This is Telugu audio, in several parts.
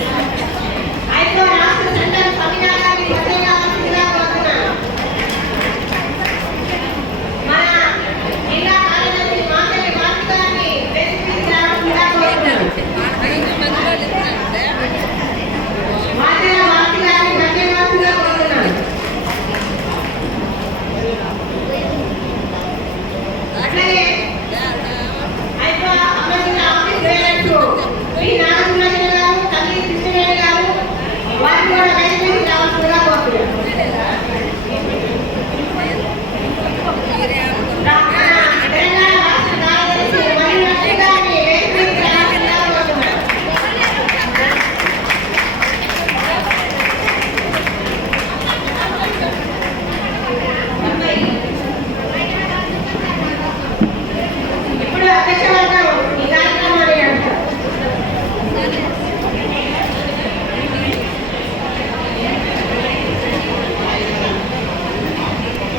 Thank you.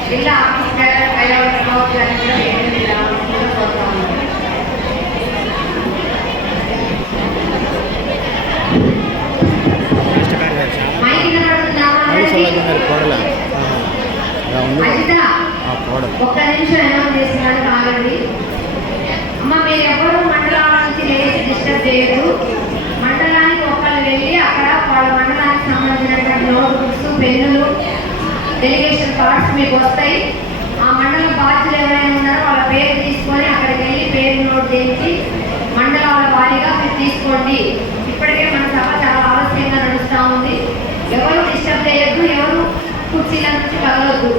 జిల్లా ఆఫీసర్ ఒక్క నిమిషం ఎలా చేస్తున్నాడు కాగండి అమ్మ మీరు ఎవరు? మండలానికి లేచి డిస్టర్బ్ చేయరు మండలానికి ఒక్కళ్ళు వెళ్ళి అక్కడ వాళ్ళ మండలానికి సంబంధించినటువంటి నోట్బుక్స్ పెన్నులు డెలిగేషన్ కార్డ్స్ మీకు వస్తాయి. ఆ మండల బాధ్యులు ఎవరైనా ఉన్నారో వాళ్ళ పేరు తీసుకొని అక్కడికి వెళ్ళి పేరు నోట్ చేయించి మండలాల వారీగా మీరు తీసుకోండి. ఇప్పటికే మన సభ చాలా ఆలస్యంగా నడుస్తూ ఉంది. ఎవరు డిస్టర్బ్ చేయొద్దు ఎవరు కుర్చీల నుంచి కదలొద్దు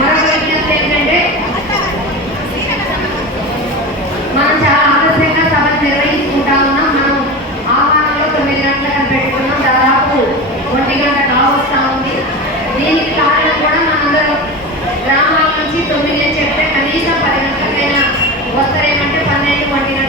మరొక వస్తారేమంటే పన్నెండు వంటి